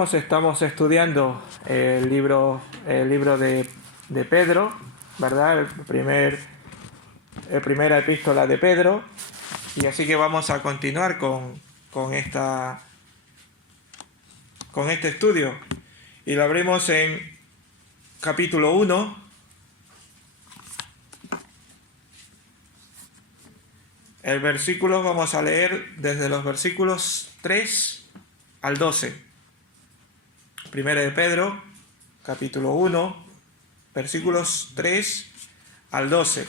estamos estudiando el libro de Pedro, ¿verdad? Primera epístola de Pedro, y así que vamos a continuar con este estudio. Y lo abrimos en capítulo 1. El versículo vamos a leer desde los versículos 3 al 12. Primera de Pedro, capítulo 1, versículos 3 al 12.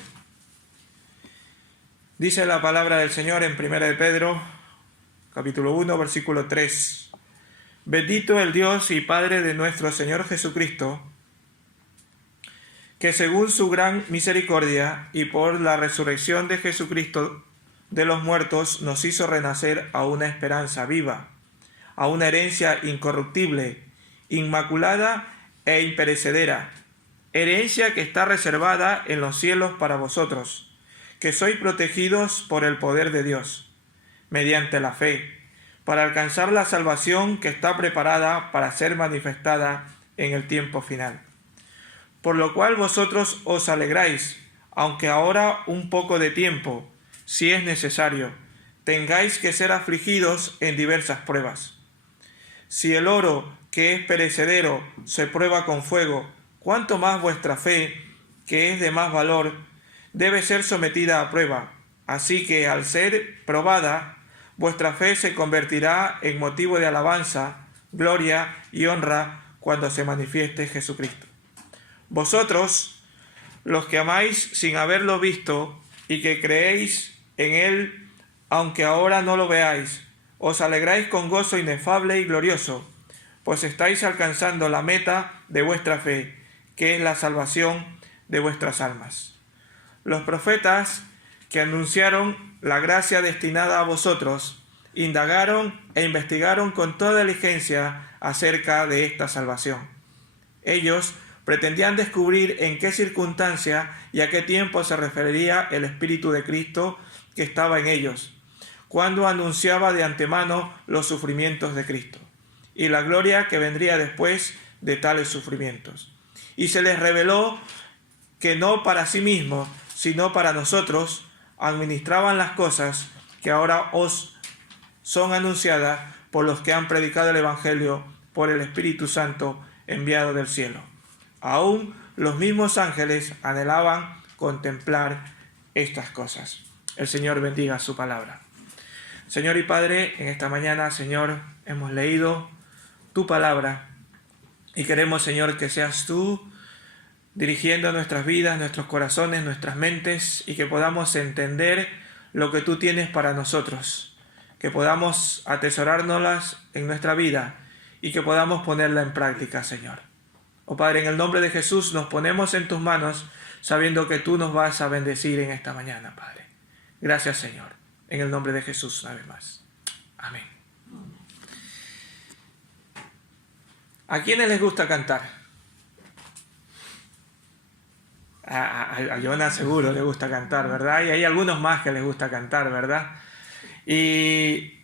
Dice la palabra del Señor en Primera de Pedro, capítulo 1, versículo 3. Bendito el Dios y Padre de nuestro Señor Jesucristo, que según su gran misericordia y por la resurrección de Jesucristo de los muertos nos hizo renacer a una esperanza viva, a una herencia incorruptible, inmaculada e imperecedera, herencia que está reservada en los cielos para vosotros, que sois protegidos por el poder de Dios, mediante la fe, para alcanzar la salvación que está preparada para ser manifestada en el tiempo final. Por lo cual vosotros os alegráis, aunque ahora un poco de tiempo, si es necesario, tengáis que ser afligidos en diversas pruebas. Si el oro, que es perecedero, se prueba con fuego, cuánto más vuestra fe, que es de más valor, debe ser sometida a prueba. Así que al ser probada, vuestra fe se convertirá en motivo de alabanza, gloria y honra cuando se manifieste Jesucristo. Vosotros, los que amáis sin haberlo visto y que creéis en Él, aunque ahora no lo veáis, os alegráis con gozo inefable y glorioso, pues estáis alcanzando la meta de vuestra fe, que es la salvación de vuestras almas. Los profetas que anunciaron la gracia destinada a vosotros, indagaron e investigaron con toda diligencia acerca de esta salvación. Ellos pretendían descubrir en qué circunstancia y a qué tiempo se refería el Espíritu de Cristo que estaba en ellos, cuando anunciaba de antemano los sufrimientos de Cristo y la gloria que vendría después de tales sufrimientos. Y se les reveló que no para sí mismos, sino para nosotros, administraban las cosas que ahora os son anunciadas por los que han predicado el Evangelio por el Espíritu Santo enviado del cielo. Aún los mismos ángeles anhelaban contemplar estas cosas. El Señor bendiga su palabra. Señor y Padre, en esta mañana, Señor, hemos leído tu palabra y queremos, Señor, que seas tú dirigiendo nuestras vidas, nuestros corazones, nuestras mentes, y que podamos entender lo que tú tienes para nosotros, que podamos atesorárnoslas en nuestra vida y que podamos ponerla en práctica, Señor. Oh Padre, en el nombre de Jesús nos ponemos en tus manos, sabiendo que tú nos vas a bendecir en esta mañana, Padre. Gracias, Señor. En el nombre de Jesús, una vez más. Amén. ¿A quiénes les gusta cantar? A Jonas seguro le gusta cantar, ¿verdad? Y hay algunos más que les gusta cantar, ¿verdad? Y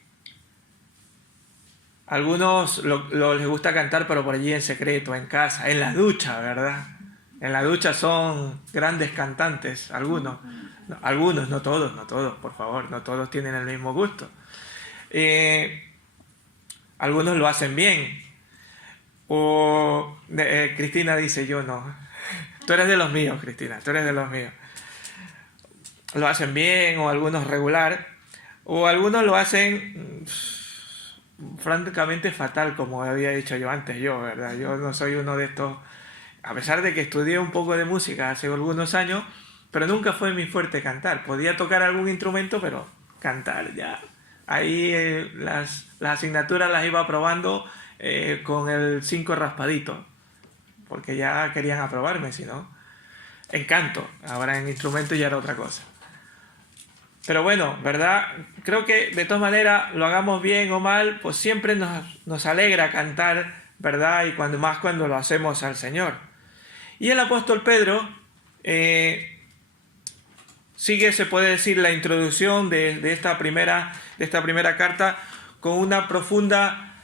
algunos les gusta cantar, pero por allí en secreto, en casa, en la ducha, ¿verdad? En la ducha son grandes cantantes, algunos, no todos, por favor, no todos tienen el mismo gusto. Algunos lo hacen bien. Cristina dice, yo no. Tú eres de los míos, Cristina, tú eres de los míos. Lo hacen bien, o algunos regular, o algunos lo hacen francamente fatal, como había dicho yo antes, ¿verdad? Yo no soy uno de estos, a pesar de que estudié un poco de música hace algunos años, pero nunca fue mi fuerte cantar. Podía tocar algún instrumento, pero cantar ya. Ahí las asignaturas las iba aprobando con el 5 raspadito, porque ya querían aprobarme, si no. En canto, ahora en instrumento ya era otra cosa. Pero bueno, ¿verdad? Creo que de todas maneras, lo hagamos bien o mal, pues siempre nos alegra cantar, ¿verdad? Y cuando lo hacemos al Señor. Y el apóstol Pedro sigue, se puede decir, la introducción de esta primera carta con una profunda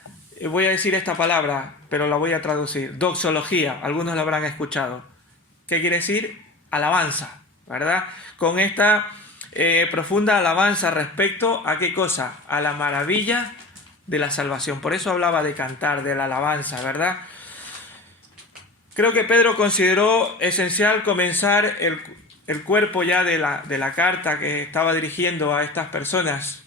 voy a decir esta palabra, pero la voy a traducir. Doxología, algunos la habrán escuchado. ¿Qué quiere decir? Alabanza, ¿verdad? Con esta profunda alabanza respecto a qué cosa? A la maravilla de la salvación. Por eso hablaba de cantar, de la alabanza, ¿verdad? Creo que Pedro consideró esencial comenzar el cuerpo ya de la carta que estaba dirigiendo a estas personas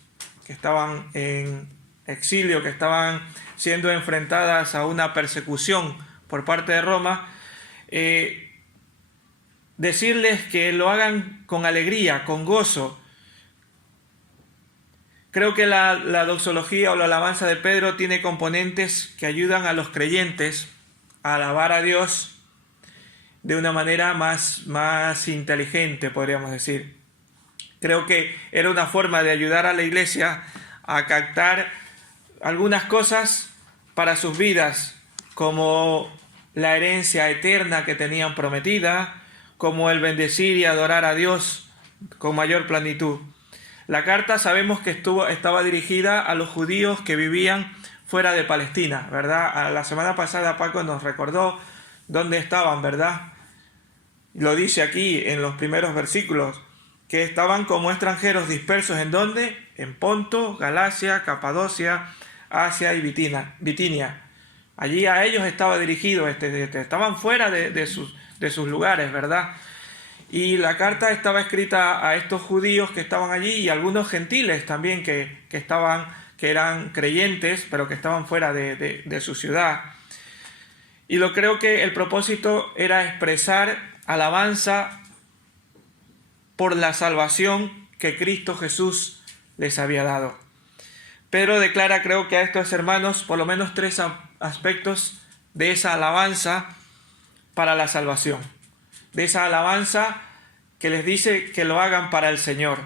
que estaban en exilio, que estaban siendo enfrentadas a una persecución por parte de Roma, decirles que lo hagan con alegría, con gozo. Creo que la doxología o la alabanza de Pedro tiene componentes que ayudan a los creyentes a alabar a Dios de una manera más inteligente, podríamos decir. Creo que era una forma de ayudar a la iglesia a captar algunas cosas para sus vidas, como la herencia eterna que tenían prometida, como el bendecir y adorar a Dios con mayor plenitud. La carta sabemos que estaba dirigida a los judíos que vivían fuera de Palestina, ¿verdad? La semana pasada Paco nos recordó dónde estaban, ¿verdad? Lo dice aquí en los primeros versículos, que estaban como extranjeros dispersos ¿en dónde? En Ponto, Galacia, Capadocia, Asia y Bitinia. Allí a ellos estaba dirigido, estaban fuera de sus lugares, ¿verdad? Y la carta estaba escrita a estos judíos que estaban allí y algunos gentiles también que eran creyentes, pero que estaban fuera de su ciudad. Y creo que el propósito era expresar alabanza por la salvación que Cristo Jesús les había dado. Pedro declara, creo que a estos hermanos, por lo menos 3 aspectos de esa alabanza para la salvación. De esa alabanza que les dice que lo hagan para el Señor.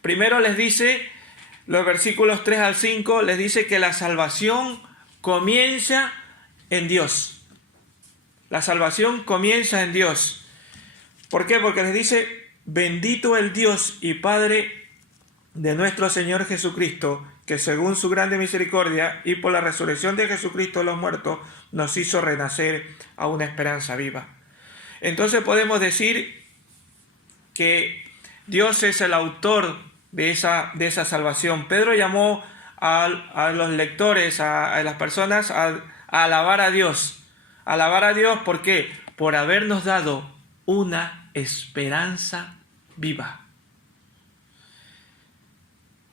Primero les dice, los versículos 3 al 5, les dice que la salvación comienza en Dios. La salvación comienza en Dios. ¿Por qué? Porque les dice, bendito el Dios y Padre de nuestro Señor Jesucristo, que según su grande misericordia y por la resurrección de Jesucristo de los muertos, nos hizo renacer a una esperanza viva. Entonces podemos decir que Dios es el autor de esa salvación. Pedro llamó a los lectores, a las personas, a alabar a Dios. Alabar a Dios, ¿por qué? Por habernos dado una esperanza viva.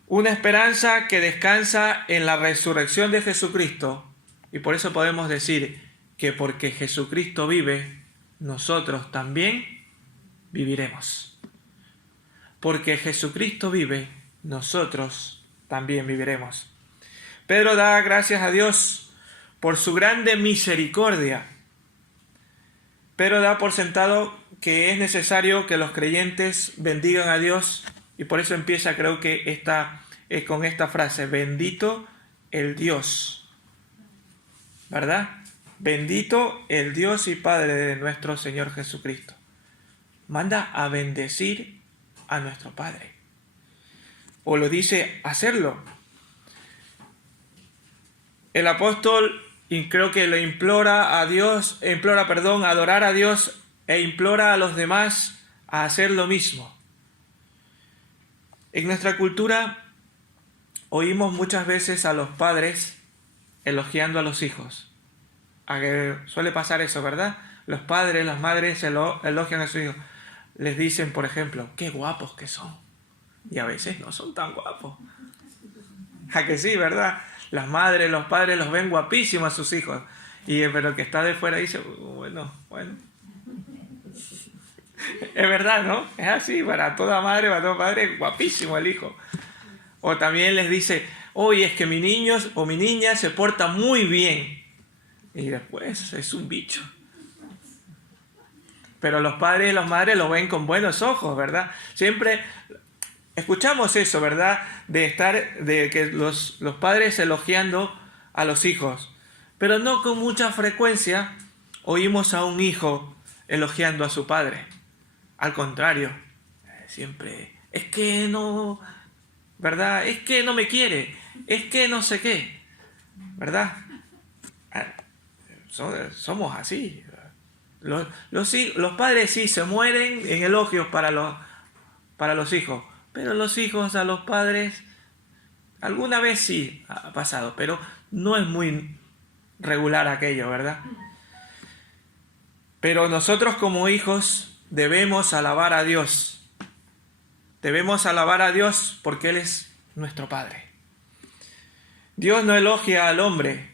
Una esperanza que descansa en la resurrección de Jesucristo. Y por eso podemos decir que porque Jesucristo vive, nosotros también viviremos. Porque Jesucristo vive, nosotros también viviremos. Pedro da gracias a Dios por su grande misericordia. Pedro da por sentado que es necesario que los creyentes bendigan a Dios y por eso empieza, creo que con esta frase, bendito el Dios, ¿verdad? Bendito el Dios y Padre de nuestro Señor Jesucristo. Manda a bendecir a nuestro Padre. O lo dice hacerlo. El apóstol, y creo que le implora a adorar a Dios e implora a los demás a hacer lo mismo. En nuestra cultura oímos muchas veces a los padres elogiando a los hijos. Suele pasar eso, ¿verdad? Los padres, las madres elogian a sus hijos. Les dicen, por ejemplo, qué guapos que son. Y a veces no son tan guapos. ¿A que sí, verdad? Las madres, los padres los ven guapísimos a sus hijos. Pero el que está de fuera dice, bueno. Es verdad, ¿no? Es así, para toda madre, para todo padre, guapísimo el hijo. O también les dice, oye, es que mi niño o mi niña se porta muy bien. Y después es un bicho. Pero los padres y las madres lo ven con buenos ojos, ¿verdad? Siempre escuchamos eso, ¿verdad? De que los padres elogiando a los hijos. Pero no con mucha frecuencia oímos a un hijo elogiando a su padre. Al contrario, siempre, es que no, ¿verdad? Es que no me quiere, es que no sé qué, ¿verdad? somos así. Los padres sí se mueren en elogios para los hijos, pero los hijos a los padres alguna vez sí ha pasado, pero no es muy regular aquello, ¿verdad? Pero nosotros como hijos debemos alabar a Dios. Debemos alabar a Dios porque Él es nuestro Padre. Dios no elogia al hombre,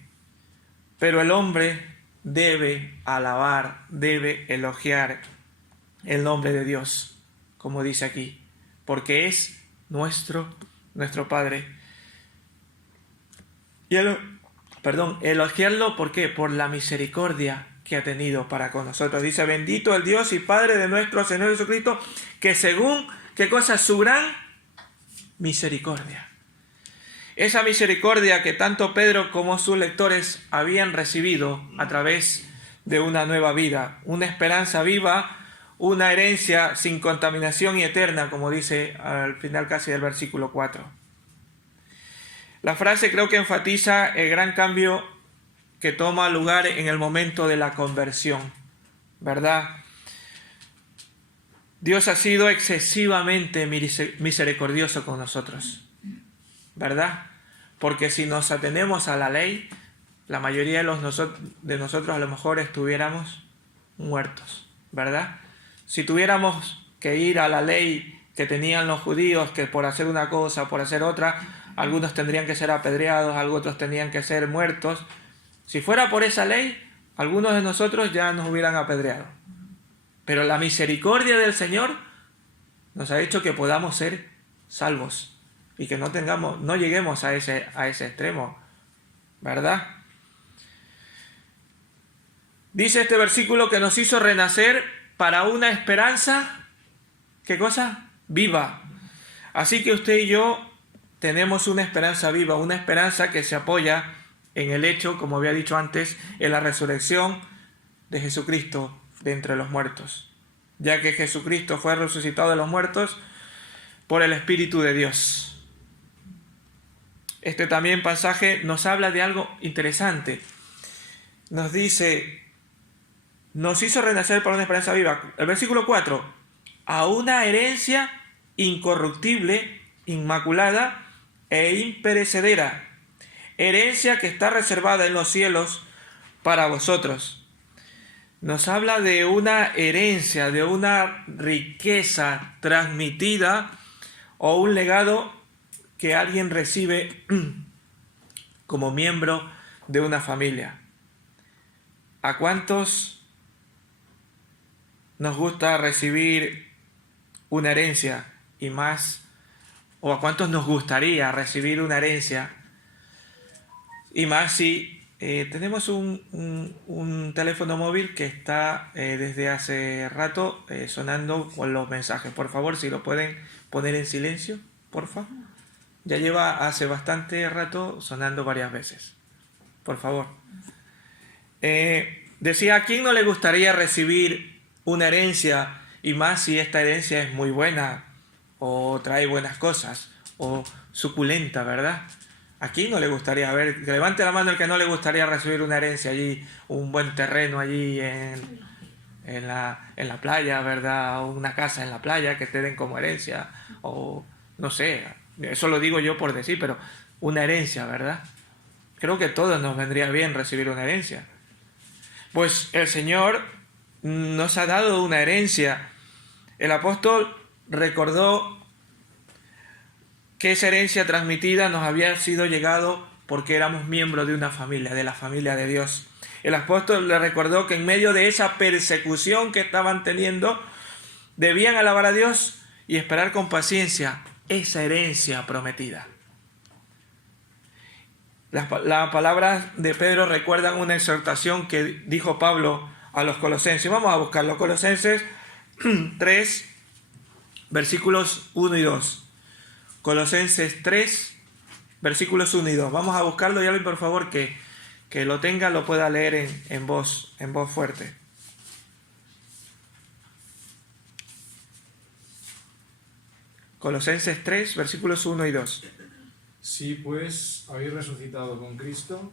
pero el hombre debe alabar, debe elogiar el nombre de Dios, como dice aquí, porque es nuestro Padre. Y elogiarlo, ¿por qué? Por la misericordia que ha tenido para con nosotros. Dice, bendito el Dios y Padre de nuestro Señor Jesucristo, que según, ¿qué cosa? Su gran misericordia. Esa misericordia que tanto Pedro como sus lectores habían recibido a través de una nueva vida, una esperanza viva, una herencia sin contaminación y eterna, como dice al final casi del versículo 4. La frase creo que enfatiza el gran cambio que toma lugar en el momento de la conversión, ¿verdad? Dios ha sido excesivamente misericordioso con nosotros, ¿verdad? Porque si nos atenemos a la ley, la mayoría de nosotros a lo mejor estuviéramos muertos, ¿verdad? Si tuviéramos que ir a la ley que tenían los judíos, que por hacer una cosa, por hacer otra, algunos tendrían que ser apedreados, otros tendrían que ser muertos. Si fuera por esa ley, algunos de nosotros ya nos hubieran apedreado. Pero la misericordia del Señor nos ha hecho que podamos ser salvos y que no lleguemos a ese extremo, ¿verdad? Dice este versículo que nos hizo renacer para una esperanza, ¿qué cosa? Viva. Así que usted y yo tenemos una esperanza viva, una esperanza que se apoya en el hecho, como había dicho antes, en la resurrección de Jesucristo de entre los muertos, ya que Jesucristo fue resucitado de los muertos por el Espíritu de Dios. Este también pasaje nos habla de algo interesante. Nos dice, nos hizo renacer para una esperanza viva. El versículo 4, a una herencia incorruptible, inmaculada e imperecedera, herencia que está reservada en los cielos para vosotros. Nos habla de una herencia, de una riqueza transmitida o un legado que alguien recibe como miembro de una familia. ¿A cuántos nos gusta recibir una herencia y más? ¿O a cuántos nos gustaría recibir una herencia? Y más si tenemos un teléfono móvil que está desde hace rato sonando con los mensajes. Por favor, si lo pueden poner en silencio, porfa. Ya lleva hace bastante rato sonando varias veces. Por favor. Decía, ¿a quién no le gustaría recibir una herencia? Y más si esta herencia es muy buena, o trae buenas cosas, o suculenta, ¿verdad? ¿A quién no le gustaría? A ver, que levante la mano el que no le gustaría recibir una herencia allí, un buen terreno allí en la playa, ¿verdad? O una casa en la playa que te den como herencia, o no sé, eso lo digo yo por decir, pero una herencia, ¿verdad? Creo que a todos nos vendría bien recibir una herencia. Pues el Señor nos ha dado una herencia. El apóstol recordó que esa herencia transmitida nos había sido llegado porque éramos miembros de una familia, de la familia de Dios. El apóstol le recordó que en medio de esa persecución que estaban teniendo, debían alabar a Dios y esperar con paciencia esa herencia prometida. Las palabras de Pedro recuerdan una exhortación que dijo Pablo a los colosenses. Vamos a buscarlo. Colosenses 3, versículos 1 y 2. Colosenses 3, versículos 1 y 2. Vamos a buscarlo y alguien, por favor, que lo tenga, lo pueda leer en voz fuerte. Colosenses 3, versículos 1 y 2. Si pues habéis resucitado con Cristo,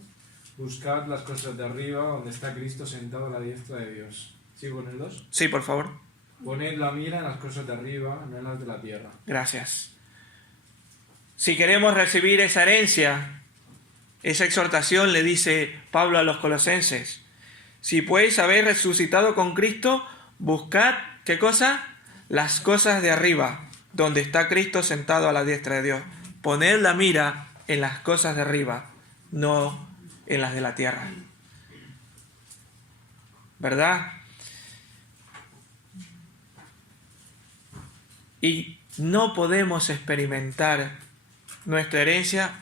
Buscad las cosas de arriba, donde está Cristo sentado a la diestra de Dios. ¿Sigo con el 2? Sí, por favor. Poned la mira en las cosas de arriba, no en las de la tierra. Gracias. Si queremos recibir esa herencia, esa exhortación, le dice Pablo a los colosenses: si pues habéis resucitado con Cristo, buscad, ¿qué cosa? Las cosas de arriba, donde está Cristo sentado a la diestra de Dios. Poned la mira en las cosas de arriba, no en las de la tierra. ¿Verdad? Y no podemos experimentar nuestra herencia,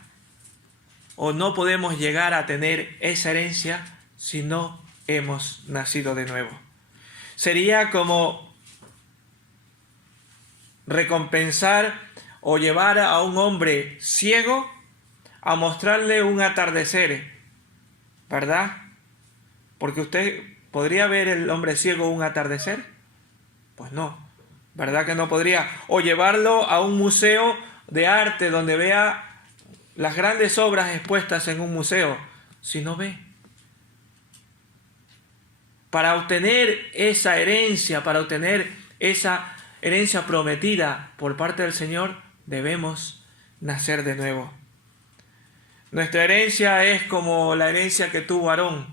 o no podemos llegar a tener esa herencia si no hemos nacido de nuevo. Sería como recompensar o llevar a un hombre ciego a mostrarle un atardecer, ¿verdad? Porque usted podría ver el hombre ciego un atardecer. Pues no, ¿verdad que no podría? O llevarlo a un museo de arte donde vea las grandes obras expuestas en un museo, si no ve. Para obtener esa herencia, para obtener esa herencia prometida por parte del Señor, debemos nacer de nuevo. Nuestra herencia es como la herencia que tuvo Aarón.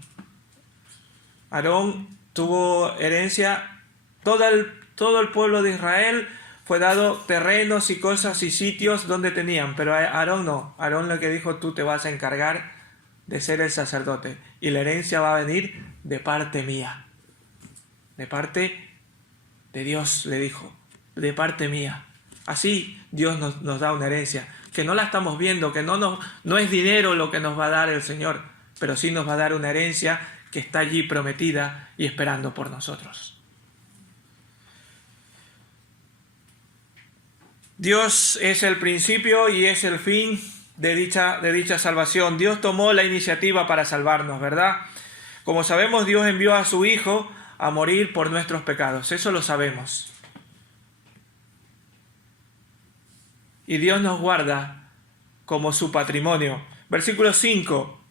Aarón tuvo herencia, todo el pueblo de Israel fue dado terrenos y cosas y sitios donde tenían, pero a Aarón no. Aarón lo que dijo: tú te vas a encargar de ser el sacerdote y la herencia va a venir de parte mía, de parte de Dios, le dijo, de parte mía. Así Dios nos da una herencia, que no la estamos viendo, que no es dinero lo que nos va a dar el Señor, pero sí nos va a dar una herencia que está allí prometida y esperando por nosotros. Dios es el principio y es el fin de dicha salvación. Dios tomó la iniciativa para salvarnos, ¿verdad? Como sabemos, Dios envió a su Hijo a morir por nuestros pecados. Eso lo sabemos. Y Dios nos guarda como su patrimonio. Versículo 5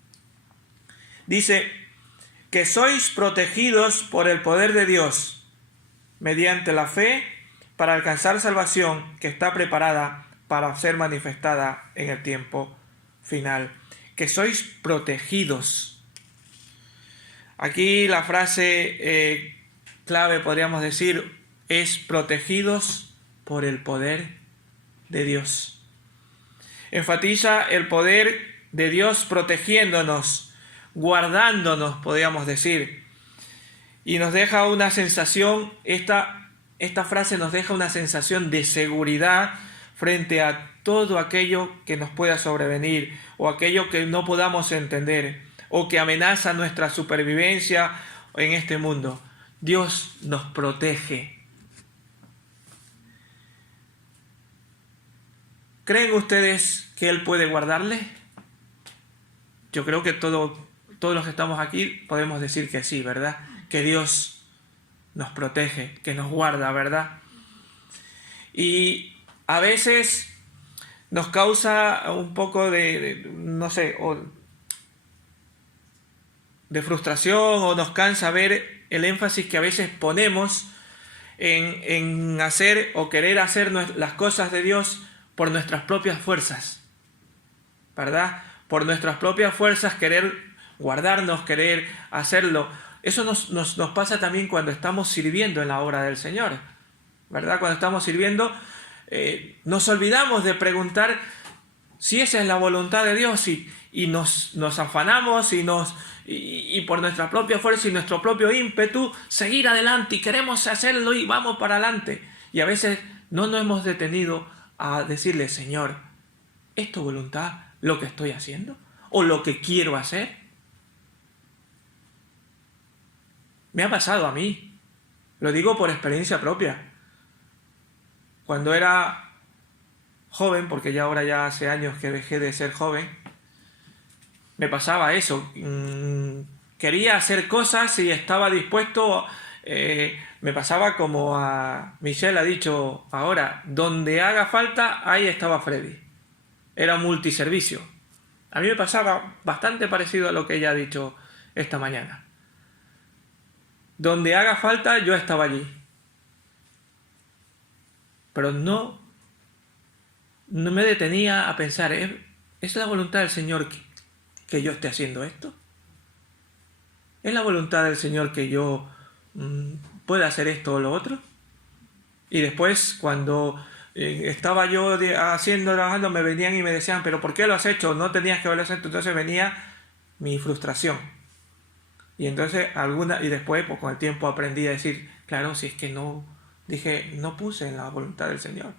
dice que sois protegidos por el poder de Dios mediante la fe para alcanzar salvación que está preparada para ser manifestada en el tiempo final. Que sois protegidos. Aquí la frase clave, podríamos decir, es protegidos por el poder de Dios. Enfatiza el poder de Dios protegiéndonos, guardándonos, podríamos decir. Y nos deja una sensación, esta frase nos deja una sensación de seguridad frente a todo aquello que nos pueda sobrevenir o aquello que no podamos entender o que amenaza nuestra supervivencia en este mundo. Dios nos protege. ¿Creen ustedes que Él puede guardarle? Yo creo que todos los que estamos aquí podemos decir que sí, ¿verdad? Que Dios nos protege, que nos guarda, ¿verdad? Y a veces nos causa un poco de frustración o nos cansa ver el énfasis que a veces ponemos en hacer o querer hacer las cosas de Dios por nuestras propias fuerzas, ¿verdad? Por nuestras propias fuerzas querer guardarnos, querer hacerlo. Eso nos pasa también cuando estamos sirviendo en la obra del Señor, ¿verdad? Cuando estamos sirviendo, nos olvidamos de preguntar si esa es la voluntad de Dios y nos afanamos y por nuestra propia fuerza y nuestro propio ímpetu seguir adelante y queremos hacerlo y vamos para adelante. Y a veces no nos hemos detenido a decirle: Señor, ¿es tu voluntad lo que estoy haciendo o lo que quiero hacer? Me ha pasado a mí, lo digo por experiencia propia. Cuando era joven, porque ya ahora ya hace años que dejé de ser joven, me pasaba eso. Quería hacer cosas y estaba dispuesto. Me pasaba como a Michelle ha dicho ahora: donde haga falta, ahí estaba Freddy. Era multiservicio. A mí me pasaba bastante parecido a lo que ella ha dicho esta mañana. Donde haga falta, yo estaba allí. Pero no me detenía a pensar, ¿es la voluntad del Señor que yo esté haciendo esto? ¿Es la voluntad del Señor que yo pueda hacer esto o lo otro? Y después, cuando estaba yo trabajando, me venían y me decían, ¿pero por qué lo has hecho? No tenías que haberlo hecho. Entonces venía mi frustración. Y entonces y después, pues con el tiempo aprendí a decir, claro, si es que no puse en la voluntad del Señor.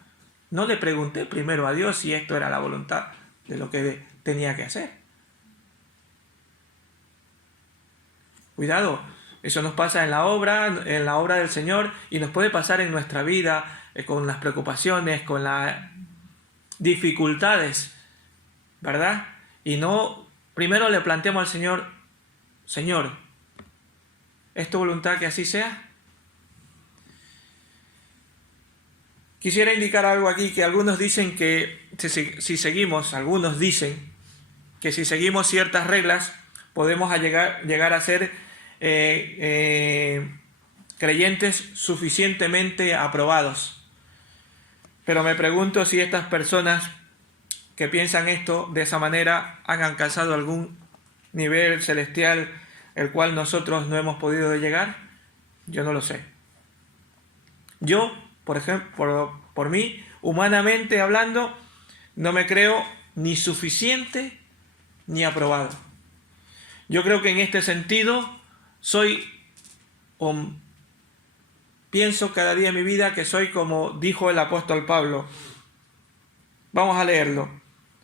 No le pregunté primero a Dios si esto era la voluntad de lo que tenía que hacer. Cuidado, eso nos pasa en la obra del Señor, y nos puede pasar en nuestra vida, con las preocupaciones, con las dificultades, ¿verdad? Y no, primero le planteamos al Señor, Señor, ¿es tu voluntad que así sea? Quisiera indicar algo aquí, que algunos dicen que algunos dicen que si seguimos ciertas reglas podemos llegar a ser creyentes suficientemente aprobados. Pero me pregunto si estas personas que piensan esto de esa manera han alcanzado algún nivel celestial el cual nosotros no hemos podido llegar. Yo no lo sé. Yo, por ejemplo, por mí, humanamente hablando, no me creo ni suficiente ni aprobado. Yo creo que en este sentido pienso cada día en mi vida que soy como dijo el apóstol Pablo. Vamos a leerlo.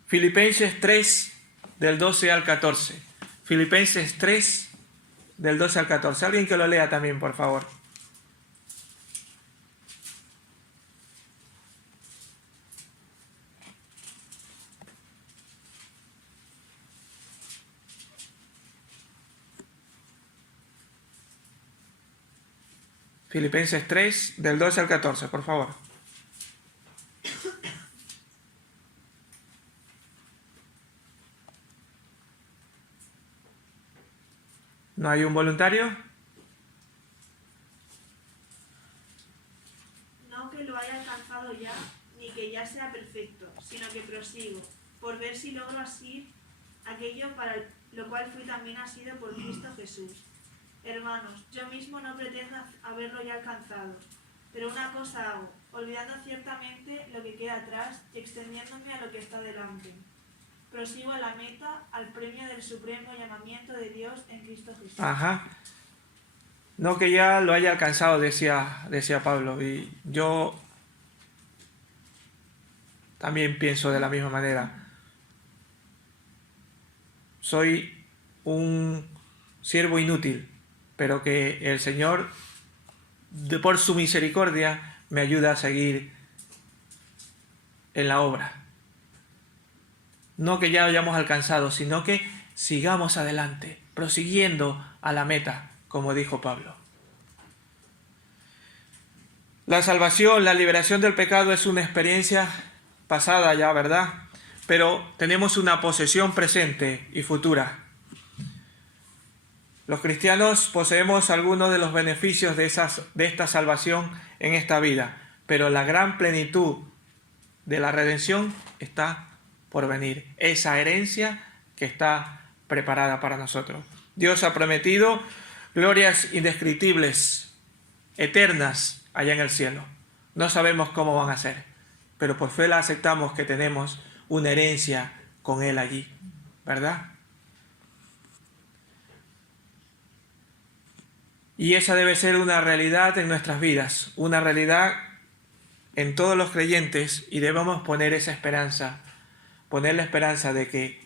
Filipenses 3, del 12 al 14. Filipenses 3, del 12 al 14. Alguien que lo lea también, por favor. Filipenses 3, del 12 al 14, por favor. ¿No hay un voluntario? No que lo haya alcanzado ya, ni que ya sea perfecto, sino que prosigo, por ver si logro asir aquello para lo cual fui también asido por Cristo Jesús. Hermanos, yo mismo no pretendo haberlo ya alcanzado, pero una cosa hago, olvidando ciertamente lo que queda atrás y extendiéndome a lo que está delante. Prosigo a la meta, al premio del supremo llamamiento de Dios en Cristo Jesús. Ajá. No que ya lo haya alcanzado, decía Pablo, y yo también pienso de la misma manera. Soy un siervo inútil, pero que el Señor, por su misericordia, me ayuda a seguir en la obra. No que ya lo hayamos alcanzado, sino que sigamos adelante, prosiguiendo a la meta, como dijo Pablo. La salvación, la liberación del pecado es una experiencia pasada ya, ¿verdad? Pero tenemos una posesión presente y futura. Los cristianos poseemos algunos de los beneficios de esta salvación en esta vida, pero la gran plenitud de la redención está por venir, esa herencia que está preparada para nosotros. Dios ha prometido glorias indescriptibles, eternas, allá en el cielo. No sabemos cómo van a ser, pero por fe la aceptamos, que tenemos una herencia con Él allí, ¿verdad? Y esa debe ser una realidad en nuestras vidas, una realidad en todos los creyentes, y debemos poner esa esperanza, poner la esperanza de que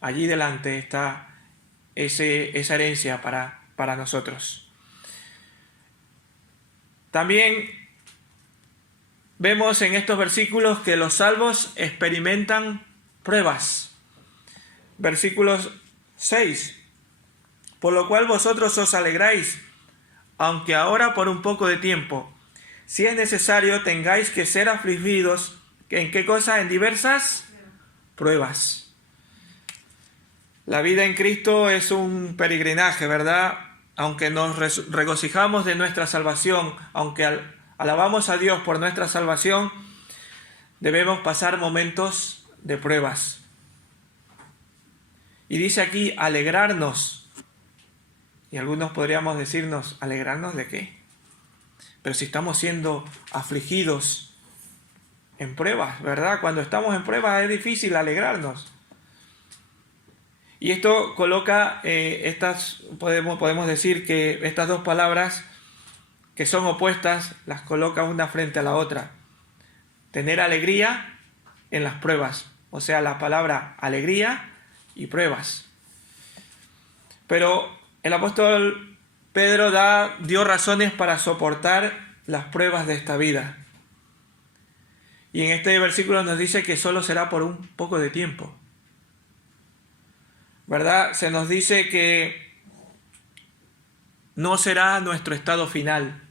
allí delante está esa herencia para nosotros. También vemos en estos versículos que los salvos experimentan pruebas. Versículos 6. Por lo cual vosotros os alegráis, aunque ahora por un poco de tiempo, si es necesario, tengáis que ser afligidos. ¿En qué cosa? En diversas pruebas. La vida en Cristo es un peregrinaje, ¿verdad? Aunque nos regocijamos de nuestra salvación, aunque alabamos a Dios por nuestra salvación, debemos pasar momentos de pruebas. Y dice aquí, alegrarnos. Y algunos podríamos decirnos, ¿alegrarnos de qué? Pero si estamos siendo afligidos en pruebas, ¿verdad? Cuando estamos en pruebas es difícil alegrarnos. Y esto coloca podemos decir que estas dos palabras que son opuestas, las coloca una frente a la otra. Tener alegría en las pruebas, o sea, la palabra alegría y pruebas. Pero el apóstol Pedro dio razones para soportar las pruebas de esta vida. Y en este versículo nos dice que solo será por un poco de tiempo. ¿Verdad? Se nos dice que no será nuestro estado final,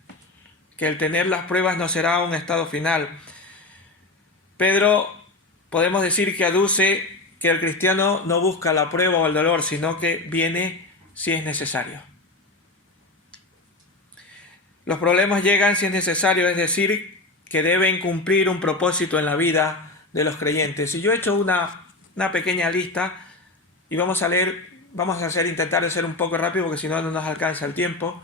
que el tener las pruebas no será un estado final. Pedro, podemos decir que aduce que el cristiano no busca la prueba o el dolor, sino que viene si es necesario. Los problemas llegan si es necesario, es decir, que deben cumplir un propósito en la vida de los creyentes. Y yo he hecho una pequeña lista y vamos a intentar de ser un poco rápido porque si no, no nos alcanza el tiempo.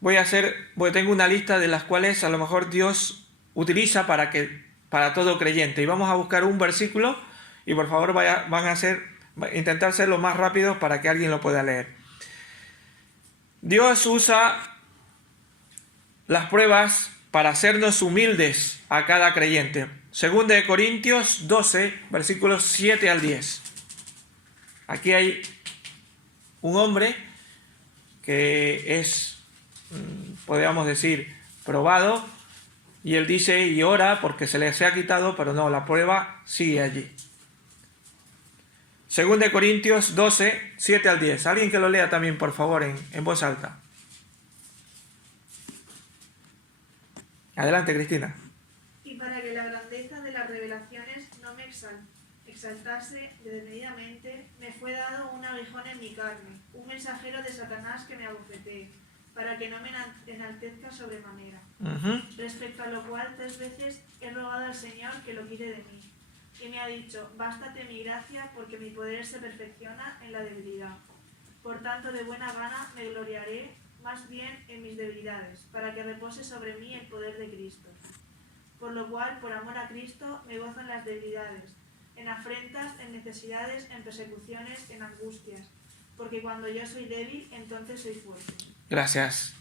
Porque tengo una lista de las cuales a lo mejor Dios utiliza para todo creyente. Y vamos a buscar un versículo y por favor intentar ser lo más rápido para que alguien lo pueda leer. Dios usa las pruebas para hacernos humildes a cada creyente. 2 de Corintios 12, versículos 7 al 10. Aquí hay un hombre que es, podríamos decir, probado, y él dice y ora porque se le ha quitado, pero no, la prueba sigue allí. 2 de Corintios 12, 7 al 10. Alguien que lo lea también, por favor, en voz alta. Adelante, Cristina. Y para que la grandeza de las revelaciones no me exaltase desmedidamente, me fue dado un aguijón en mi carne, un mensajero de Satanás que me abofetee, para que no me enaltezca sobremanera. Respecto a lo cual 3 veces he rogado al Señor que lo quite de mí. Y me ha dicho, bástate mi gracia, porque mi poder se perfecciona en la debilidad. Por tanto, de buena gana me gloriaré más bien en mis debilidades, para que repose sobre mí el poder de Cristo. Por lo cual, por amor a Cristo, me gozo en las debilidades, en afrentas, en necesidades, en persecuciones, en angustias, porque cuando yo soy débil, entonces soy fuerte. Gracias.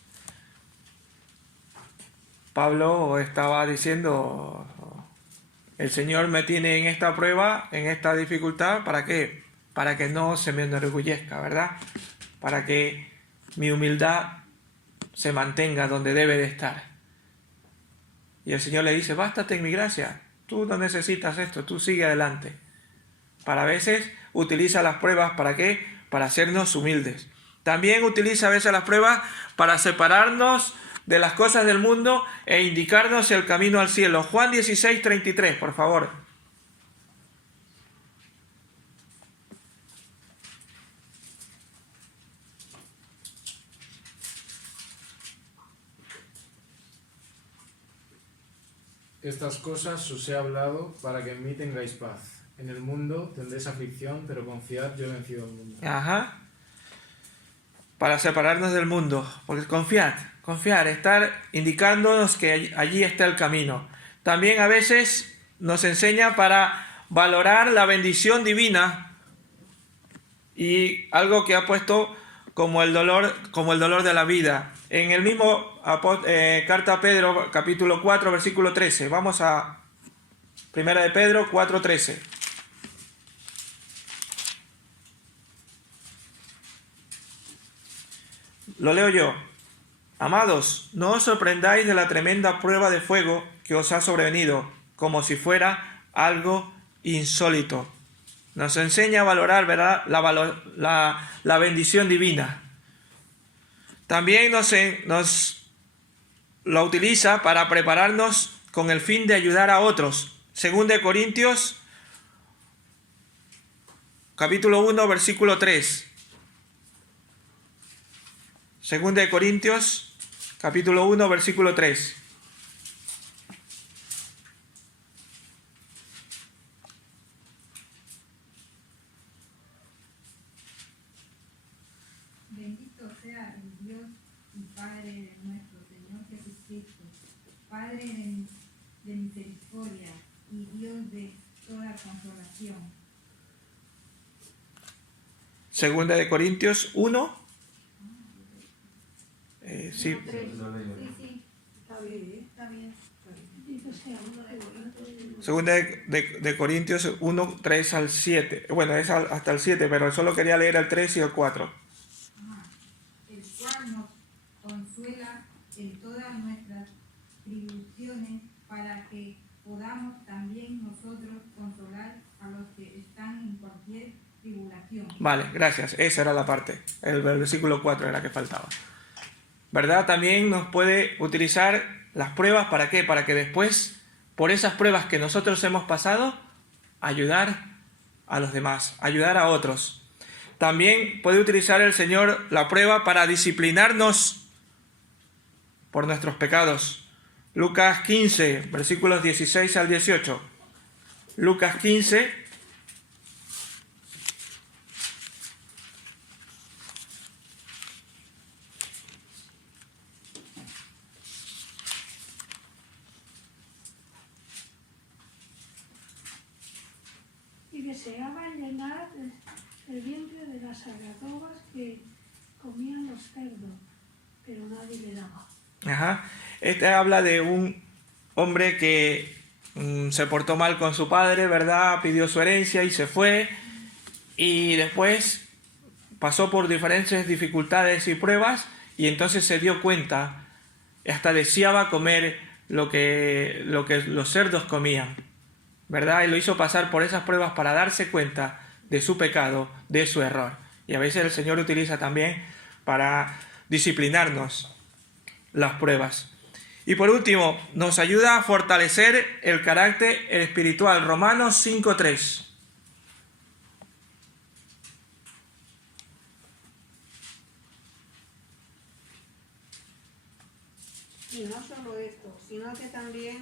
Pablo estaba diciendo, el Señor me tiene en esta prueba, en esta dificultad, ¿para qué? Para que no se me enorgullezca, ¿verdad? Para que mi humildad se mantenga donde debe de estar. Y el Señor le dice, bástate en mi gracia, tú no necesitas esto, tú sigue adelante. Para a veces utiliza las pruebas, ¿para qué? Para hacernos humildes. También utiliza a veces las pruebas para separarnos de las cosas del mundo e indicarnos el camino al cielo. Juan 16, 33, por favor. Estas cosas os he hablado para que en mí tengáis paz. En el mundo tendréis aflicción, pero confiad, yo he vencido al mundo. Para separarnos del mundo, porque confiar, estar indicándonos que allí está el camino. También a veces nos enseña para valorar la bendición divina y algo que ha puesto como el dolor de la vida. En el mismo carta a Pedro, capítulo 4, versículo 13. Vamos a 1 de Pedro 4, 13. Lo leo yo. Amados, no os sorprendáis de la tremenda prueba de fuego que os ha sobrevenido, como si fuera algo insólito. Nos enseña a valorar, ¿verdad?, la bendición divina. También nos lo utiliza para prepararnos con el fin de ayudar a otros. 2 de Corintios, capítulo 1, versículo 3. Segunda de Corintios, capítulo 1, versículo 3. Bendito sea el Dios y Padre de nuestro Señor Jesucristo, Padre de misericordia y Dios de toda consolación. Segunda de Corintios 1. Sí. Sí, está bien. Segunda de Corintios 1, 3 al 7. Bueno, es hasta el 7, pero solo quería leer el 3 y el 4. Ajá. El cual nos consuela en todas nuestras tribulaciones para que podamos también nosotros consolar a los que están en cualquier tribulación. Vale, gracias. Esa era la parte. El versículo 4 era que faltaba. ¿Verdad? También nos puede utilizar las pruebas, ¿para qué? Para que después, por esas pruebas que nosotros hemos pasado, ayudar a los demás, ayudar a otros. También puede utilizar el Señor la prueba para disciplinarnos por nuestros pecados. Lucas 15, versículos 16 al 18. Lucas 15, y deseaban llenar el vientre de las algarrobas que comían los cerdos, pero nadie le daba. ajá. Este habla de un hombre que se portó mal con su padre, ¿verdad? Pidió su herencia y se fue. Y después pasó por diferentes dificultades y pruebas y entonces se dio cuenta, hasta deseaba comer lo que los cerdos comían, ¿verdad? Y lo hizo pasar por esas pruebas para darse cuenta de su pecado, de su error. Y a veces el Señor utiliza también para disciplinarnos las pruebas. Y por último, nos ayuda a fortalecer el carácter espiritual. Romanos 5:3. Y no solo esto, sino que también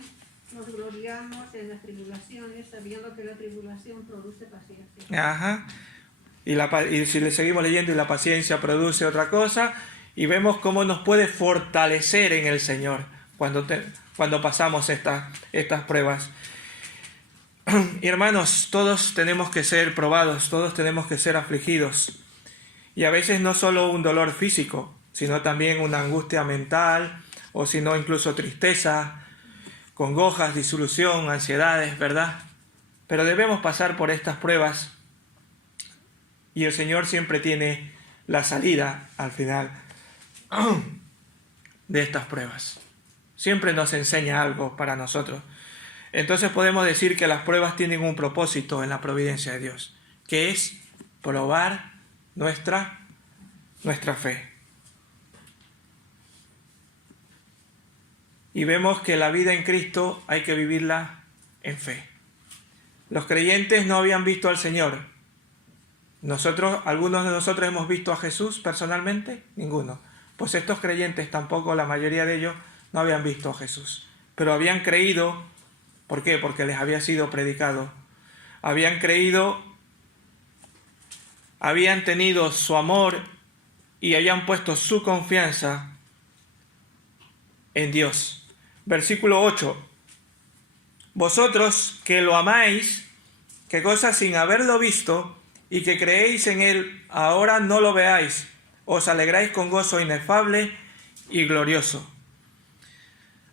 nos gloriamos en las tribulaciones, sabiendo que la tribulación produce paciencia. Ajá. Y si le seguimos leyendo, y la paciencia produce otra cosa, y vemos cómo nos puede fortalecer en el Señor cuando pasamos estas pruebas. Y hermanos, todos tenemos que ser probados, todos tenemos que ser afligidos. Y a veces no solo un dolor físico, sino también una angustia mental, o si no incluso tristeza, congojas, disolución, ansiedades, ¿verdad? Pero debemos pasar por estas pruebas y el Señor siempre tiene la salida al final de estas pruebas. Siempre nos enseña algo para nosotros. Entonces podemos decir que las pruebas tienen un propósito en la providencia de Dios, que es probar nuestra fe. Y vemos que la vida en Cristo hay que vivirla en fe. Los creyentes no habían visto al Señor. Algunos de nosotros hemos visto a Jesús personalmente, ninguno. Pues estos creyentes tampoco, la mayoría de ellos, no habían visto a Jesús. Pero habían creído, ¿por qué? Porque les había sido predicado. Habían creído, habían tenido su amor y habían puesto su confianza en Dios. Versículo 8. Vosotros que lo amáis, que cosa sin haberlo visto, y que creéis en él, ahora no lo veáis, os alegráis con gozo inefable y glorioso.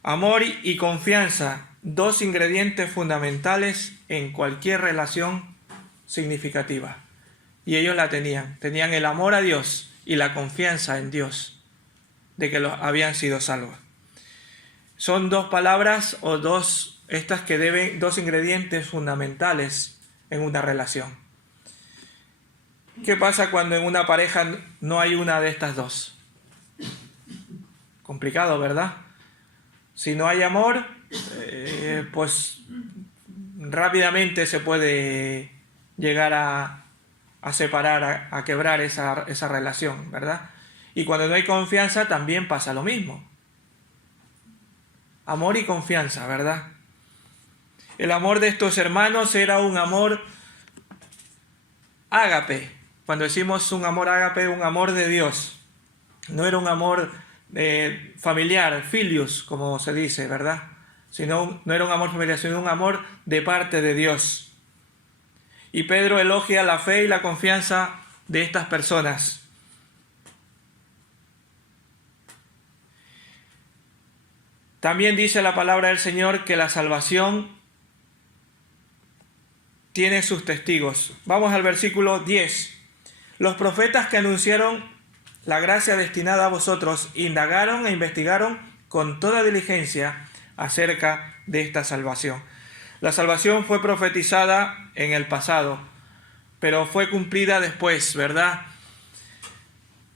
Amor y confianza, dos ingredientes fundamentales en cualquier relación significativa. Y ellos la tenían el amor a Dios y la confianza en Dios, de que habían sido salvos. Son dos palabras o dos ingredientes fundamentales en una relación. ¿Qué pasa cuando en una pareja no hay una de estas dos? Complicado, ¿verdad? Si no hay amor, pues rápidamente se puede llegar a a separar, a quebrar esa relación, ¿verdad? Y cuando no hay confianza también pasa lo mismo. Amor y confianza, ¿verdad? El amor de estos hermanos era un amor ágape. Cuando decimos un amor ágape, un amor de Dios. No era un amor familiar, filius, como se dice, ¿verdad? No era un amor familiar, sino un amor de parte de Dios. Y Pedro elogia la fe y la confianza de estas personas. También dice la palabra del Señor que la salvación tiene sus testigos. Vamos al versículo 10. Los profetas que anunciaron la gracia destinada a vosotros indagaron e investigaron con toda diligencia acerca de esta salvación. La salvación fue profetizada en el pasado, pero fue cumplida después, ¿verdad?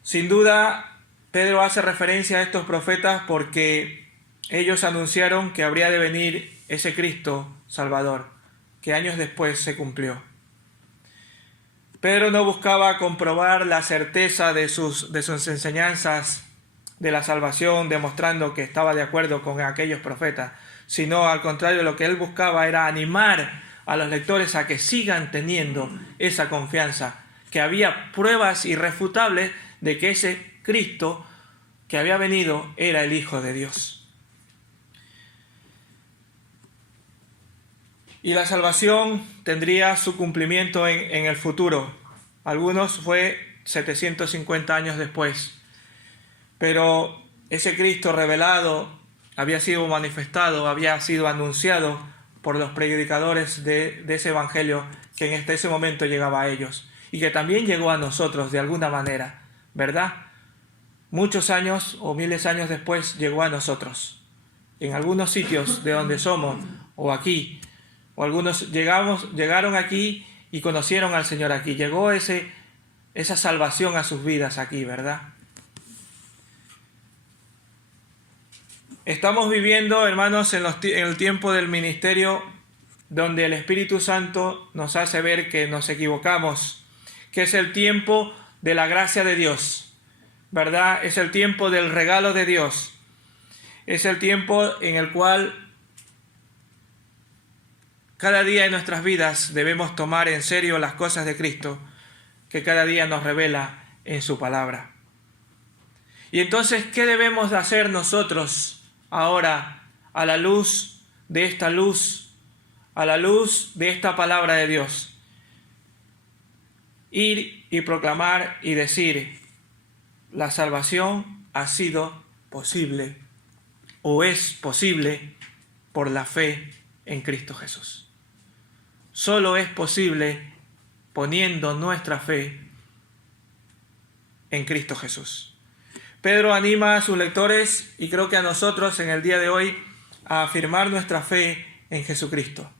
Sin duda, Pedro hace referencia a estos profetas porque ellos anunciaron que habría de venir ese Cristo Salvador, que años después se cumplió. Pedro no buscaba comprobar la certeza de sus enseñanzas de la salvación, demostrando que estaba de acuerdo con aquellos profetas, sino al contrario, lo que él buscaba era animar a los lectores a que sigan teniendo esa confianza, que había pruebas irrefutables de que ese Cristo que había venido era el Hijo de Dios. Y la salvación tendría su cumplimiento en el futuro. Algunos fue 750 años después. Pero ese Cristo revelado había sido manifestado, había sido anunciado por los predicadores de ese evangelio que en ese momento llegaba a ellos. Y que también llegó a nosotros de alguna manera, ¿verdad? Muchos años o miles de años después llegó a nosotros. En algunos sitios de donde somos, o aquí, o algunos llegaron aquí y conocieron al Señor aquí. Llegó esa salvación a sus vidas aquí, ¿verdad? Estamos viviendo, hermanos, en el tiempo del ministerio donde el Espíritu Santo nos hace ver que nos equivocamos, que es el tiempo de la gracia de Dios, ¿verdad? Es el tiempo del regalo de Dios. Es el tiempo en el cual cada día en nuestras vidas debemos tomar en serio las cosas de Cristo, que cada día nos revela en su palabra. Y entonces, ¿qué debemos de hacer nosotros ahora a la luz de esta luz, a la luz de esta palabra de Dios? Ir y proclamar y decir, la salvación ha sido posible o es posible por la fe en Cristo Jesús. Solo es posible poniendo nuestra fe en Cristo Jesús. Pedro anima a sus lectores y creo que a nosotros en el día de hoy a afirmar nuestra fe en Jesucristo.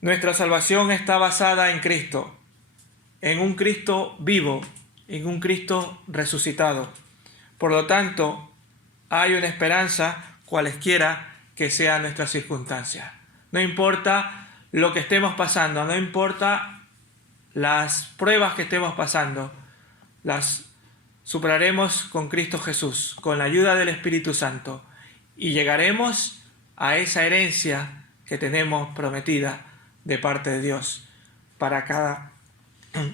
Nuestra salvación está basada en Cristo, en un Cristo vivo, en un Cristo resucitado. Por lo tanto, hay una esperanza cualesquiera que sea nuestra circunstancia. No importa lo que estemos pasando, no importa las pruebas que estemos pasando, las superaremos con Cristo Jesús, con la ayuda del Espíritu Santo, y llegaremos a esa herencia que tenemos prometida de parte de Dios para cada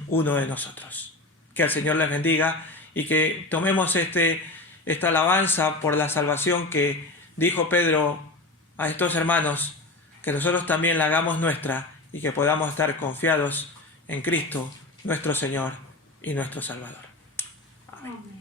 uno de nosotros. Que el Señor les bendiga y que tomemos esta alabanza por la salvación que dijo Pedro a estos hermanos, que nosotros también la hagamos nuestra y que podamos estar confiados en Cristo, nuestro Señor y nuestro Salvador. Amén.